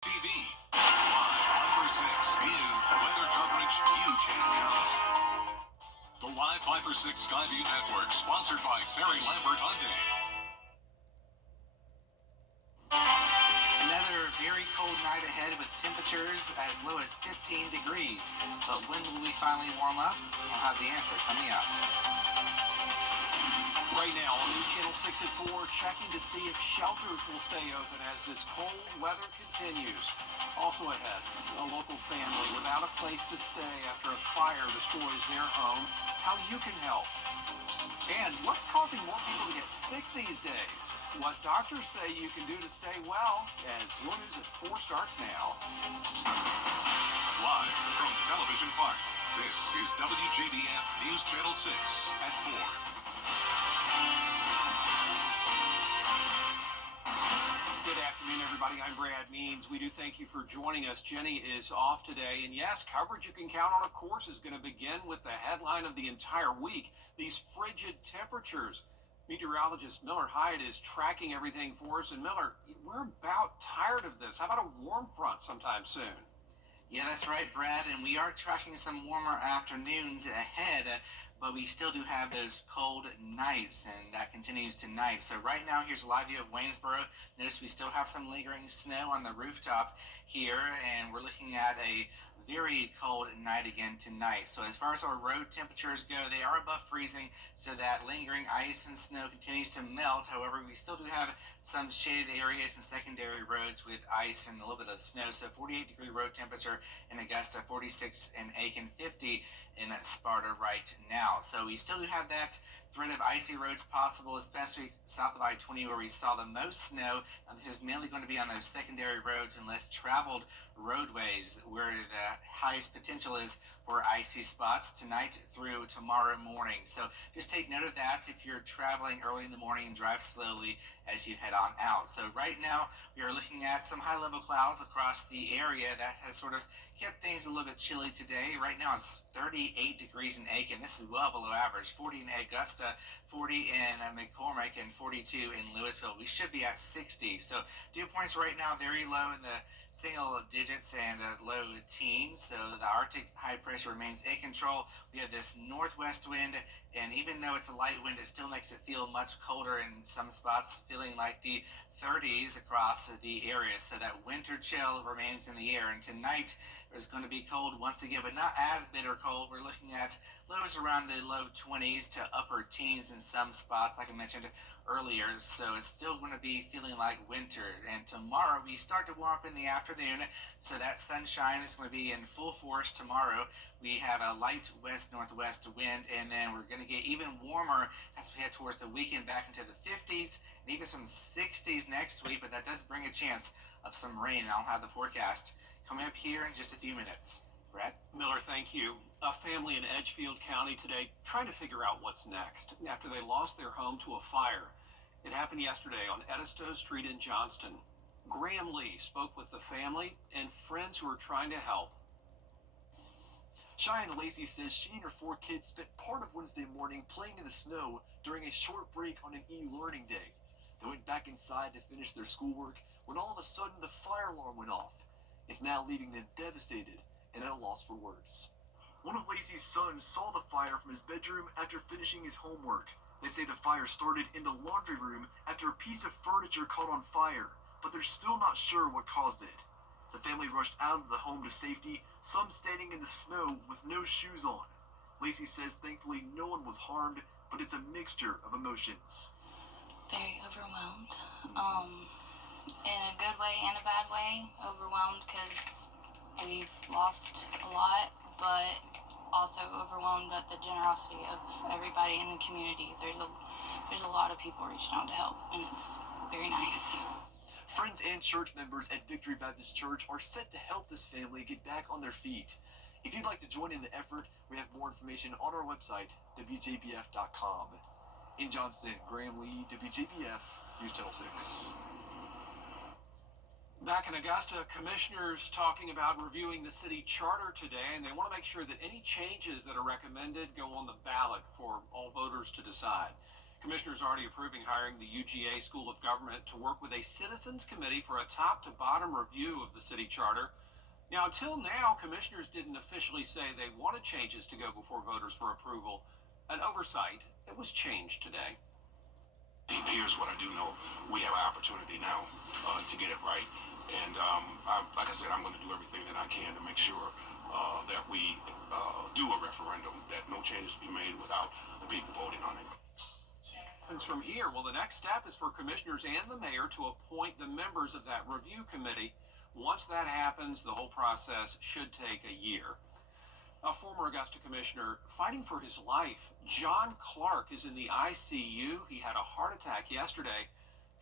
TV. Live 5 for 6 is weather coverage you can count on. The Live 5 for 6 Skyview Network, sponsored by Terry Lambert Hyundai. Another very cold night ahead with temperatures as low as 15 degrees. But when will we finally warm up? We'll have the answer coming up. Right now on News Channel 6 at 4, checking to see if shelters will stay open as this cold weather continues. Also ahead, a local family without a place to stay after a fire destroys their home. How you can help. And what's causing more people to get sick these days? What doctors say you can do to stay well as Your News at 4 starts now. Live from Television Park, this is WJBF News Channel 6 at 4. Good afternoon, everybody. I'm Brad Means. We do thank you for joining us. Jenny is off today, and yes, coverage you can count on, of course, is going to begin with the headline of the entire week, these frigid temperatures. Meteorologist Miller Hyatt is tracking everything for us, and Miller, we're about tired of this. How about a warm front sometime soon? Yeah, that's right, Brad, and we are tracking some warmer afternoons ahead, but we still do have those cold nights, and that continues tonight. So right now, here's a live view of Waynesboro. Notice we still have some lingering snow on the rooftop here, and we're looking at a very cold night again tonight. So as far as our road temperatures go, they are above freezing, so that lingering ice and snow continues to melt. However, we still do have some shaded areas and secondary roads with ice and a little bit of snow. So 48-degree road temperature in Augusta, 46 in Aiken, 50 in Sparta right now. So we still do have that threat of icy roads possible, especially south of I-20 where we saw the most snow. This is mainly going to be on those secondary roads and less traveled roadways where the highest potential is for icy spots tonight through tomorrow morning. So just take note of that if you're traveling early in the morning, and drive slowly as you head on out. So right now we are looking at some high level clouds across the area. That has sort of kept things a little bit chilly today. Right now it's 38 degrees in Aiken. This is well below average. 40 in Augusta, 40 in McCormick, and 42 in Louisville. We should be at 60. So dew points right now very low in the single digits and low teens. So the Arctic high pressure remains in control. We have this northwest wind, and even though it's a light wind, it still makes it feel much colder in some spots, feeling like the 30s across the area. So that winter chill remains in the air. And tonight is going to be cold once again, but not as bitter cold. We're looking at lows around the low 20s to upper teens in some spots, like I mentioned earlier. So it's still going to be feeling like winter. And tomorrow we start to warm up in the afternoon, so that sunshine is going to be in full force tomorrow. We have a light west-northwest wind, and then we're going to get even warmer as we head towards the weekend, back into the 50s and even some 60s next week. But that does bring a chance of some rain, and I'll have the forecast coming up here in just a few minutes. Brad? Miller, thank you. A family in Edgefield County today trying to figure out what's next after they lost their home to a fire. It happened yesterday on Edisto Street in Johnston. Graham Lee spoke with the family and friends who are trying to help. Cheyenne Lacey says she and her 4 kids spent part of Wednesday morning playing in the snow during a short break on an e-learning day. They went back inside to finish their schoolwork when all of a sudden the fire alarm went off. It's now leaving them devastated and at a loss for words. One of Lacey's sons saw the fire from his bedroom after finishing his homework. They say the fire started in the laundry room after a piece of furniture caught on fire, but they're still not sure what caused it. The family rushed out of the home to safety, some standing in the snow with no shoes on. Lacey says thankfully no one was harmed, but it's a mixture of emotions. Very overwhelmed, in a good way and a bad way. Overwhelmed because we've lost a lot, but also overwhelmed at the generosity of everybody in the community. There's a lot of people reaching out to help, and it's very nice. Friends and church members at Victory Baptist Church are set to help this family get back on their feet. If you'd like to join in the effort, we have more information on our website, WJBF.com. In Johnston, Graham Lee, WJBF, News Channel 6. Back in Augusta, commissioners talking about reviewing the city charter today, and they want to make sure that any changes that are recommended go on the ballot for all voters to decide. Commissioners already approving hiring the UGA School of Government to work with a citizens committee for a top to bottom review of the city charter. Now, until now, commissioners didn't officially say they wanted changes to go before voters for approval. An oversight that was changed today. Here's what I do know. We have an opportunity now to get it right. And like I said, I'm going to do everything that I can to make sure that we do a referendum, that no changes be made without the people voting on it. And from here, well, the next step is for commissioners and the mayor to appoint the members of that review committee. Once that happens, the whole process should take a year. A former Augusta commissioner fighting for his life. John Clark is in the ICU. He had a heart attack yesterday.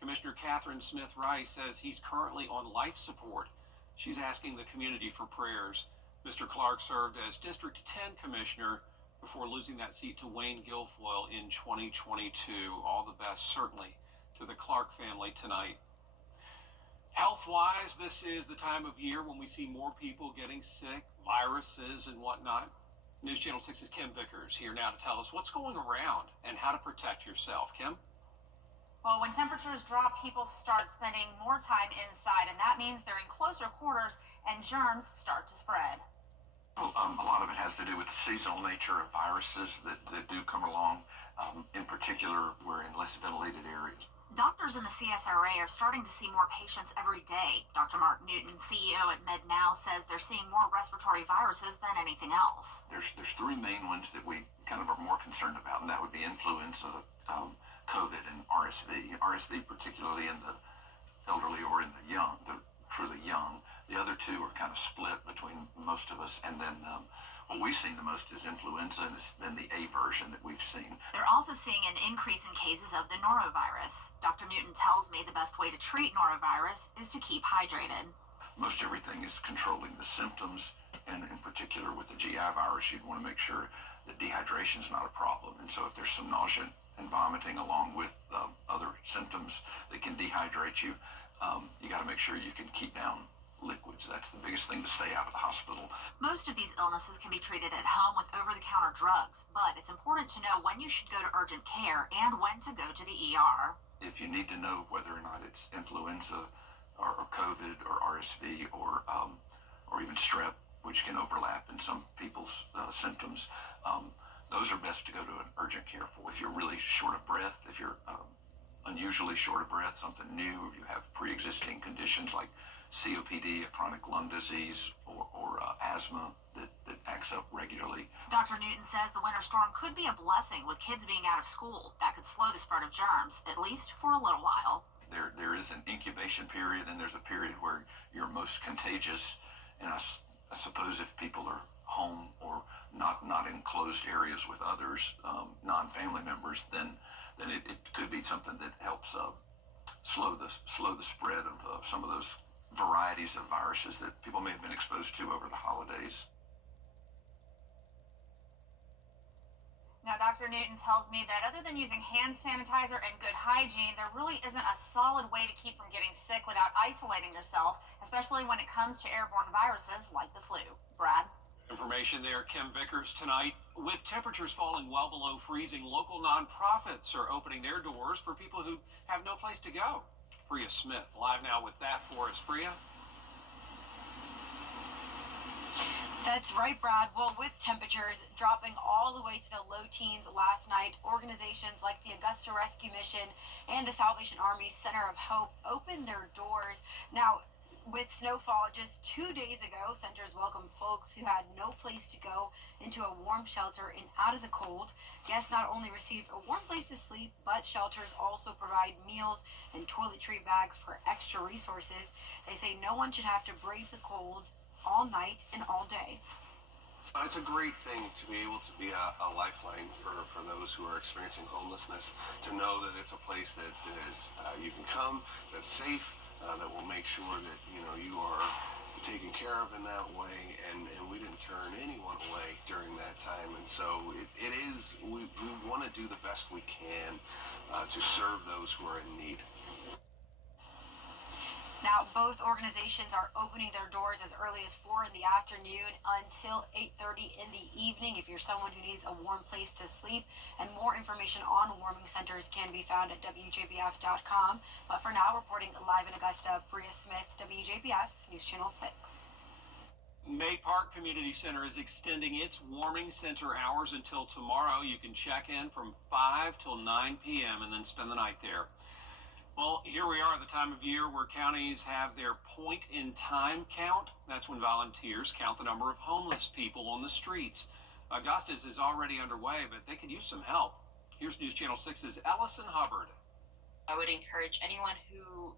Commissioner Catherine Smith Rice says he's currently on life support. She's asking the community for prayers. Mr. Clark served as District 10 commissioner before losing that seat to Wayne Guilfoyle in 2022. All the best, certainly, to the Clark family tonight. Health-wise, this is the time of year when we see more people getting sick, viruses and whatnot. News Channel 6's Kim Vickers here now to tell us what's going around and how to protect yourself. Kim? Well, when temperatures drop, people start spending more time inside, and that means they're in closer quarters and germs start to spread. Well, a lot of it has to do with the seasonal nature of viruses that do come along. In particular, we're in less ventilated areas. Doctors in the CSRA are starting to see more patients every day. Dr. Mark Newton, CEO at MedNow, says they're seeing more respiratory viruses than anything else. There's three main ones that we kind of are more concerned about, and that would be influenza, COVID, and RSV. RSV particularly in the elderly or in the young, the truly young. The other two are kind of split between most of us, and then what we've seen the most is influenza, and it's been the A version that we've seen. They're also seeing an increase in cases of the norovirus. Dr. Newton tells me the best way to treat norovirus is to keep hydrated. Most everything is controlling the symptoms, and in particular with the GI virus, you'd want to make sure that dehydration is not a problem. And so if there's some nausea and vomiting along with other symptoms that can dehydrate you, you got to make sure you can keep down liquids. That's the biggest thing to stay out of the hospital. Most of these illnesses can be treated at home with over-the-counter drugs, but it's important to know when you should go to urgent care and when to go to the ER. If you need to know whether or not it's influenza or COVID or RSV or even strep, which can overlap in some people's symptoms, those are best to go to an urgent care for. If you're really short of breath, if you're unusually short of breath, something new, if you have pre-existing conditions like COPD, a chronic lung disease, or asthma that acts up regularly. Dr. Newton says the winter storm could be a blessing with kids being out of school. That could slow the spread of germs, at least for a little while. There is an incubation period, and there's a period where you're most contagious. And I suppose if people are home or not in closed areas with others, non-family members, then it could be something that helps slow the spread of some of those varieties of viruses that people may have been exposed to over the holidays. Now, Dr. Newton tells me that other than using hand sanitizer and good hygiene, there really isn't a solid way to keep from getting sick without isolating yourself, especially when it comes to airborne viruses like the flu. Brad? Information there, Kim Vickers tonight. With temperatures falling well below freezing, local nonprofits are opening their doors for people who have no place to go. Bria Smith live now with that for us. Bria? That's right, Brad. Well, with temperatures dropping all the way to the low teens last night, organizations like the Augusta Rescue Mission and the Salvation Army Center of Hope opened their doors. Now, with snowfall just 2 days ago, centers welcomed folks who had no place to go into a warm shelter and out of the cold. Guests not only received a warm place to sleep, but shelters also provide meals and toiletry bags for extra resources. They say no one should have to brave the cold all night and all day. It's a great thing to be able to be a lifeline for those who are experiencing homelessness, to know that it's a place that is you can come, that's safe, that will make sure that you are taken care of in that way, and we didn't turn anyone away during that time. And so we want to do the best we can to serve those who are in need. Now, both organizations are opening their doors as early as 4 in the afternoon until 8:30 in the evening if you're someone who needs a warm place to sleep. And more information on warming centers can be found at WJBF.com. But for now, reporting live in Augusta, Bria Smith, WJBF, News Channel 6. May Park Community Center is extending its warming center hours until tomorrow. You can check in from 5 till 9 p.m. and then spend the night there. Well, here we are at the time of year where counties have their point-in-time count. That's when volunteers count the number of homeless people on the streets. Augusta's is already underway, but they could use some help. Here's News Channel 6's Ellison Hubbard. I would encourage anyone who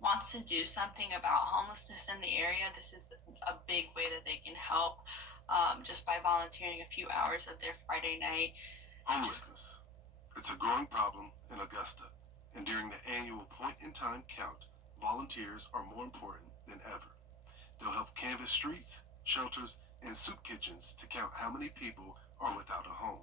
wants to do something about homelessness in the area. This is a big way that they can help just by volunteering a few hours of their Friday night. Homelessness. It's a growing problem in Augusta. And during the annual point-in-time count, volunteers are more important than ever. They'll help canvass streets, shelters, and soup kitchens to count how many people are without a home.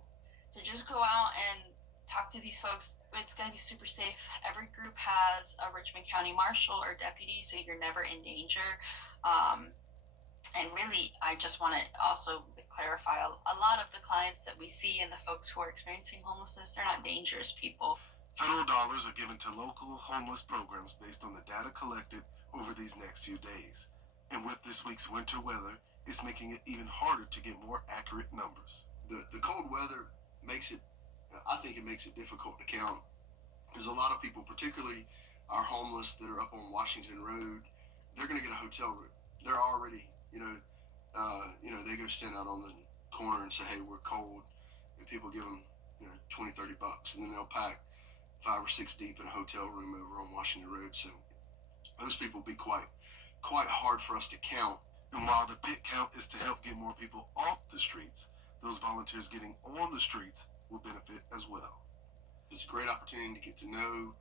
So just go out and talk to these folks. It's going to be super safe. Every group has a Richmond County Marshal or deputy, so you're never in danger. And really, I just want to also clarify, a lot of the clients that we see and the folks who are experiencing homelessness, they're not dangerous people. Federal dollars are given to local homeless programs based on the data collected over these next few days. And with this week's winter weather, it's making it even harder to get more accurate numbers. The cold weather makes it, I think it makes it difficult to count. Because a lot of people, particularly our homeless that are up on Washington Road, they're going to get a hotel room. They're already, they go stand out on the corner and say, hey, we're cold. And people give them, $20, $30. And then they'll pack 5 or 6 deep in a hotel room over on Washington Road. So those people will be quite hard for us to count. And while the pit count is to help get more people off the streets, those volunteers getting on the streets will benefit as well. It's a great opportunity to get to know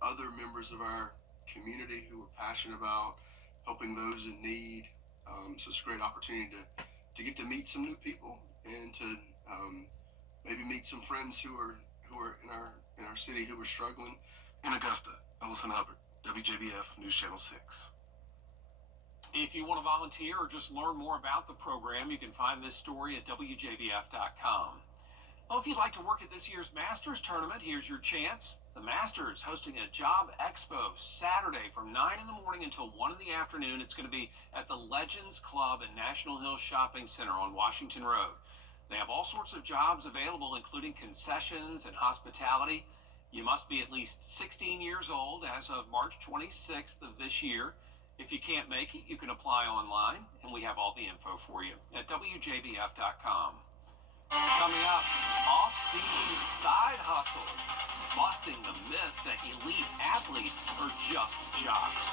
other members of our community who are passionate about helping those in need. So it's a great opportunity to get to meet some new people and to maybe meet some friends who are in our city who are struggling. In Augusta, Ellison Hubbard, WJBF News Channel 6. If you want to volunteer or just learn more about the program, you can find this story at WJBF.com. Well, if you'd like to work at this year's Masters tournament, here's your chance. The Masters hosting a job expo Saturday from 9 in the morning until 1 in the afternoon. It's going to be at the Legends Club in National Hill Shopping Center on Washington Road. They have all sorts of jobs available, including concessions and hospitality. You must be at least 16 years old as of March 26th of this year. If you can't make it, you can apply online, and we have all the info for you at WJBF.com. Coming up, off-season side hustle, busting the myth that elite athletes are just jocks.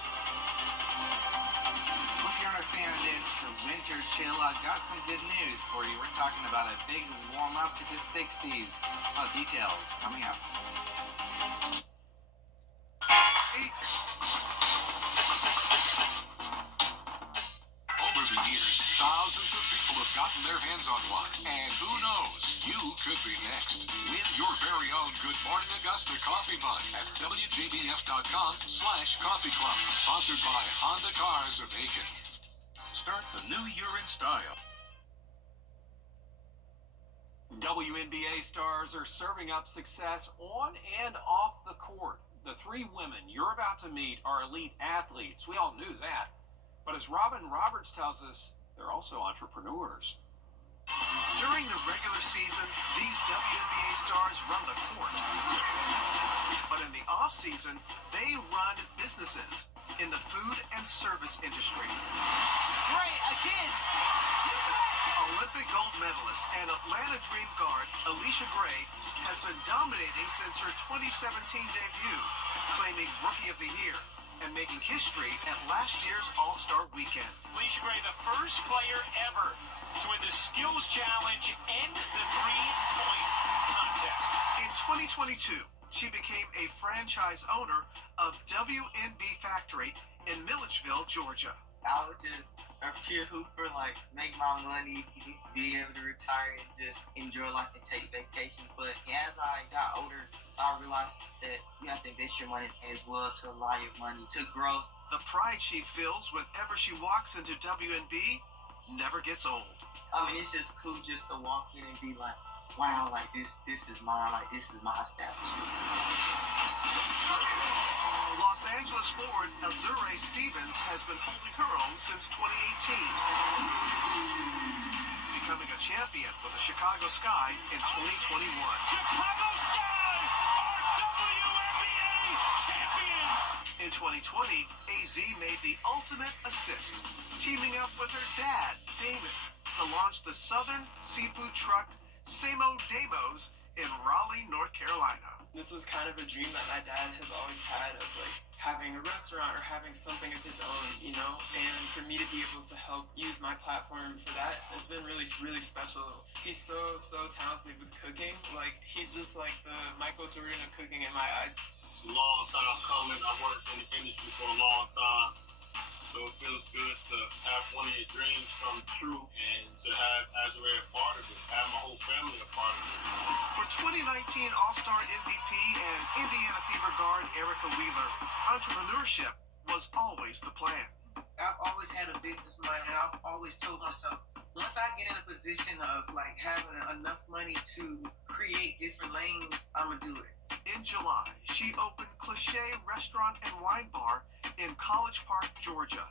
Well, if you're a fan of this winter chill, I've got some good news for you. We're talking about a big warm-up to the 60s. Details coming up. Over the years, thousands of people have gotten their hands on one. And who knows, you could be next. Win your very own Good Morning Augusta coffee mug at WJBF.com/coffee club. Sponsored by Honda Cars of Aiken. Start the new year in style. WNBA stars are serving up success on and off the court. The 3 women you're about to meet are elite athletes. We all knew that. But as Robin Roberts tells us, they're also entrepreneurs. During the regular season, these WNBA stars run the court. But in the off-season, they run businesses in the food and service industry. Great, again! Olympic gold medalist and Atlanta Dream guard Alicia Gray has been dominating since her 2017 debut, claiming Rookie of the Year and making history at last year's All-Star Weekend. Alicia Gray, the first player ever to win the Skills Challenge and the three-point contest. In 2022, she became a franchise owner of WNB Factory in Milledgeville, Georgia. I was just a pure hooper, like make my money, be able to retire and just enjoy life and take vacations. But as I got older, I realized that you have to invest your money as well to allow your money to grow. The pride she feels whenever she walks into WNB never gets old. I mean, it's just cool just to walk in and be like, wow, like this is mine, like this is my statue. Los Angeles forward Azure Stevens has been holding her own since 2018, becoming a champion with the Chicago Sky in 2021. Chicago Sky are WNBA champions! In 2020, AZ made the ultimate assist, teaming up with her dad, Damon, to launch the Southern Seafood Truck Samo Demos in Raleigh, North Carolina. This was kind of a dream that my dad has always had of like having a restaurant or having something of his own, you know, and for me to be able to help use my platform for that, it's been really, really special. He's so talented with cooking. Like, he's just like the Michael Jordan of cooking in my eyes. It's a long time coming. I worked in the industry for a long time. So it feels good to have one of your dreams come true and to have Azure a part of it, have my whole family a part of it. For 2019 All-Star MVP and Indiana Fever guard Erica Wheeler, entrepreneurship was always the plan. I've always had a business mind, and I've always told myself, once I get in a position of like having enough money to create different lanes, I'm gonna do it. In July, she opened Cliché Restaurant and Wine Bar in College Park, Georgia,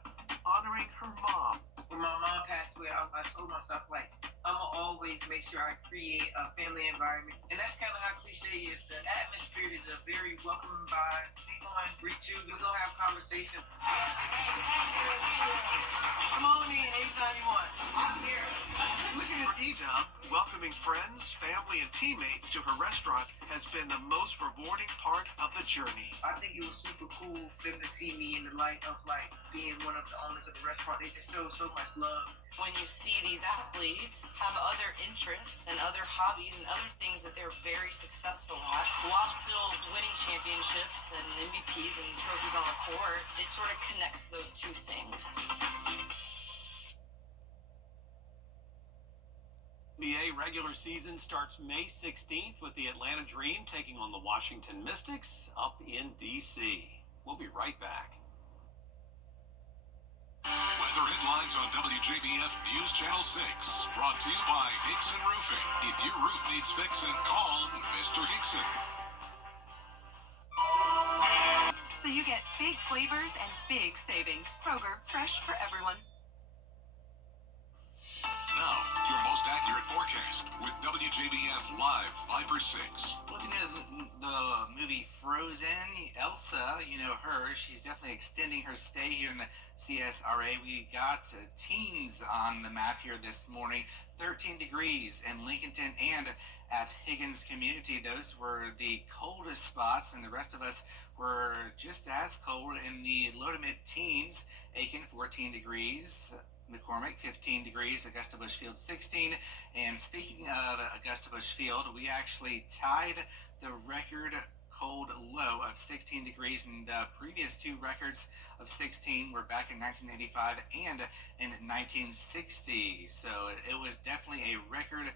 honoring her mom. When my mom passed away, I told myself, like, I'm gonna always make sure I create a family environment. And that's kind of how Cliché is. The atmosphere is a very welcoming vibe. We're gonna greet you, we're gonna have conversation. Come on in anytime you want. I'm here. For Eva, welcoming friends, family, and teammates to her restaurant has been the most rewarding part of the journey. I think it was super cool for them to see me in the light of like being one of the owners of the restaurant. They just show so much love. When you see these athletes have other interests and other hobbies and other things that they're very successful at, while still winning championships and MVPs and trophies on the court, it sort of connects those two things. NBA regular season starts May 16th with the Atlanta Dream taking on the Washington Mystics up in D.C. We'll be right back. Weather headlines on WJBF News Channel 6. Brought to you by Hickson Roofing. If your roof needs fixing, call Mr. Hickson. So you get big flavors and big savings. Kroger, fresh for everyone. Now, your most accurate forecast with WJBF Live 5/6. Looking at the movie Frozen, Elsa, you know her, she's definitely extending her stay here in the CSRA. We got teens on the map here this morning, 13 degrees in Lincolnton and at Higgins Community. Those were the coldest spots, and the rest of us were just as cold in the low to mid-teens. Aiken, 14 degrees. McCormick, 15 degrees, Augusta Bushfield, 16. And speaking of Augusta Bushfield, we actually tied the record cold low of 16 degrees, and the previous two records of 16 were back in 1985 and in 1960. So it was definitely a record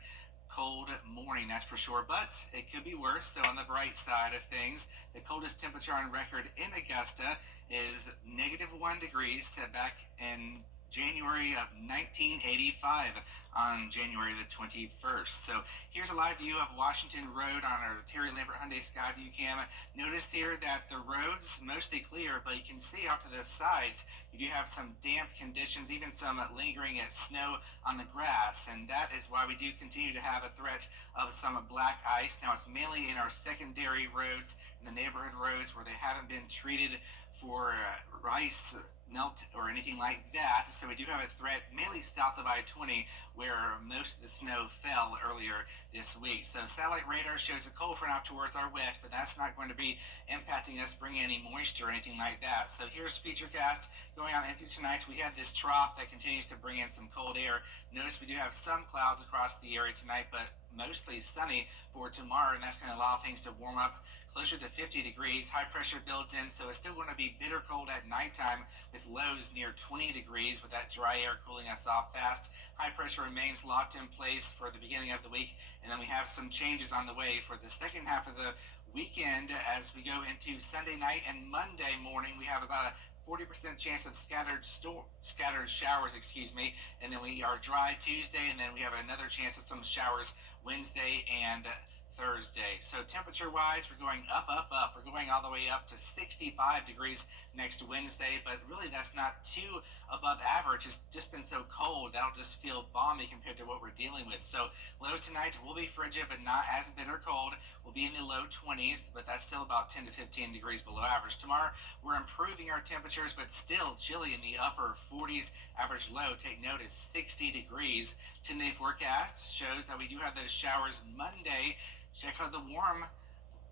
cold morning, that's for sure, but it could be worse. So on the bright side of things, the coldest temperature on record in Augusta is -1 degrees back in January of 1985 on January the 21st. So here's a live view of Washington Road on our Terry Lambert Hyundai Skyview cam. Notice here that the road's mostly clear, but you can see out to the sides you do have some damp conditions, even some lingering snow on the grass, and that is why we do continue to have a threat of some black ice. Now it's mainly in our secondary roads, in the neighborhood roads where they haven't been treated for ice melt or anything like that. So we do have a threat mainly south of I-20 where most of the snow fell earlier this week. So satellite radar shows a cold front out towards our west, but that's not going to be impacting us, bringing any moisture or anything like that. So here's Futurecast going on into tonight. We have this trough that continues to bring in some cold air. Notice we do have some clouds across the area tonight, but mostly sunny for tomorrow, and that's going to allow things to warm up closer to 50 degrees. High pressure builds in, so it's still going to be bitter cold at nighttime with lows near 20 degrees with that dry air cooling us off fast. High pressure remains locked in place for the beginning of the week, and then we have some changes on the way for the second half of the weekend as we go into Sunday night and Monday morning. We have about a 40% chance of scattered showers, and then we are dry Tuesday, and then we have another chance of some showers Wednesday and Thursday. So temperature-wise, we're going up. We're going all the way up to 65 degrees next Wednesday, but really that's not too above average. It's just been so cold, that'll just feel balmy compared to what we're dealing with. So lows tonight will be frigid, but not as bitter cold. We'll be in the low 20s, but that's still about 10 to 15 degrees below average. Tomorrow, we're improving our temperatures, but still chilly in the upper 40s. Average low, take note, is 60 degrees. 10-day forecast shows that we do have those showers Monday. Check out the warm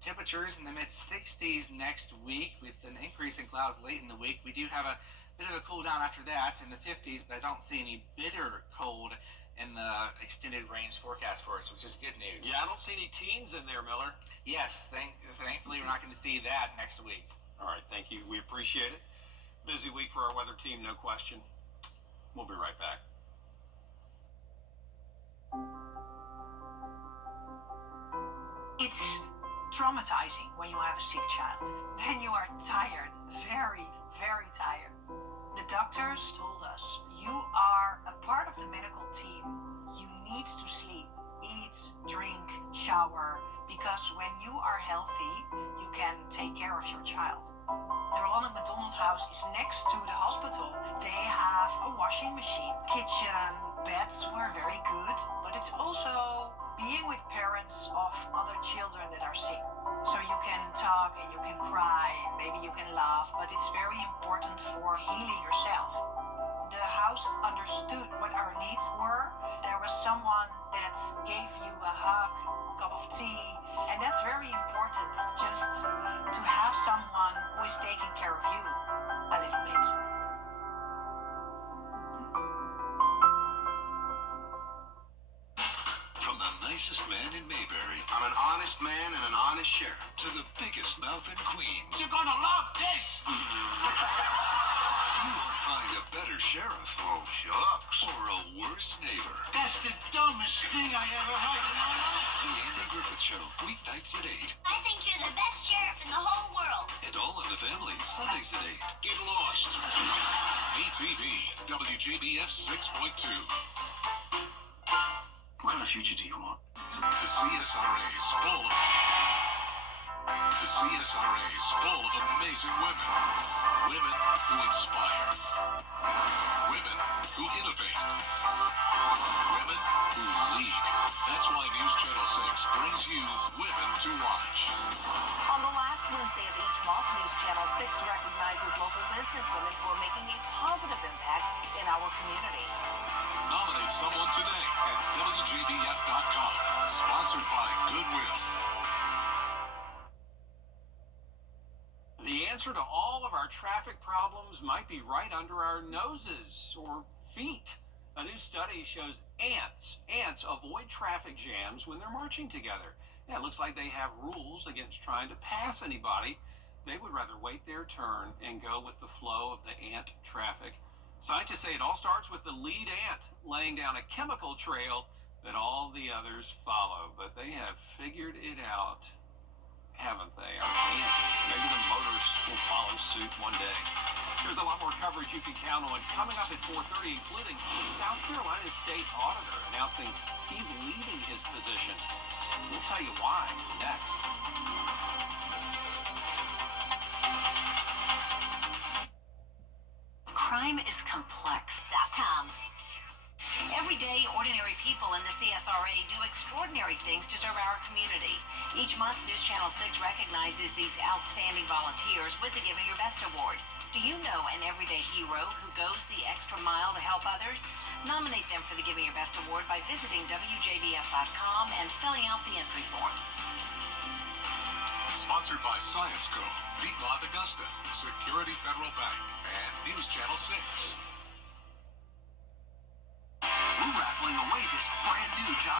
temperatures in the mid-60s next week with an increase in clouds late in the week. We do have a bit of a cool down after that in the 50s, but I don't see any bitter cold in the extended range forecast for us, which is good news. Yeah, I don't see any teens in there, Miller. Yes, thankfully we're not going to see that next week. All right, thank you. We appreciate it. Busy week for our weather team, no question. We'll be right back. It's traumatizing when you have a sick child. Then you are tired, very, very tired. The doctors told us, you are a part of the medical team. You need to sleep, eat, drink, shower, because when you are healthy, you can take care of your child. The Ronald McDonald House is next to the hospital. They have a washing machine, kitchen, beds were very good, but it's also being with parents of other children that are sick. So you can talk and you can cry, maybe you can laugh, but it's very important for healing yourself. The house understood what our needs were. There was someone that gave you a hug, a cup of tea, and that's very important, just to have someone who is taking care of you a little bit. From the nicest man in Mayberry I'm an honest man and an honest sheriff. to the biggest mouth in Queens, You're gonna love this! you won't find a better sheriff Oh, shucks. or a worse neighbor. That's the dumbest thing I ever heard in my life. The Andy Griffith Show, weeknights at 8. I think you're the best sheriff in the whole world. And All in the Family, Sundays at 8. Get lost. ETV, WJBF 6.2. What kind of future do you want? The CSRA's full of amazing women. Women who inspire. Women who innovate. Women who lead. That's why News Channel 6 brings you Women to Watch. On the last Wednesday of each month, News Channel 6 recognizes local businesswomen who are making a positive impact in our community. Nominate someone today at WJBF.com. Sponsored by Goodwill. The answer to all of our traffic problems might be right under our noses or feet. A new study shows ants avoid traffic jams when they're marching together. Yeah, it looks like they have rules against trying to pass anybody. They would rather wait their turn and go with the flow of the ant traffic. Scientists say it all starts with the lead ant laying down a chemical trail that all the others follow. But they have figured it out, haven't they? Maybe the motorists will follow suit one day. There's a lot more coverage you can count on coming up at 4:30, including South Carolina State Auditor announcing he's leaving his position. We'll tell you why next. Crime is complex.com. Every day, ordinary people in the CSRA do extraordinary things to serve our community. Each month, News Channel 6 recognizes these outstanding volunteers with the Giving Your Best Award. Do you know an everyday hero who goes the extra mile to help others? Nominate them for the Giving Your Best Award by visiting WJBF.com and filling out the entry form. Sponsored by Science Co, Beat Augusta, Security Federal Bank, and News Channel 6.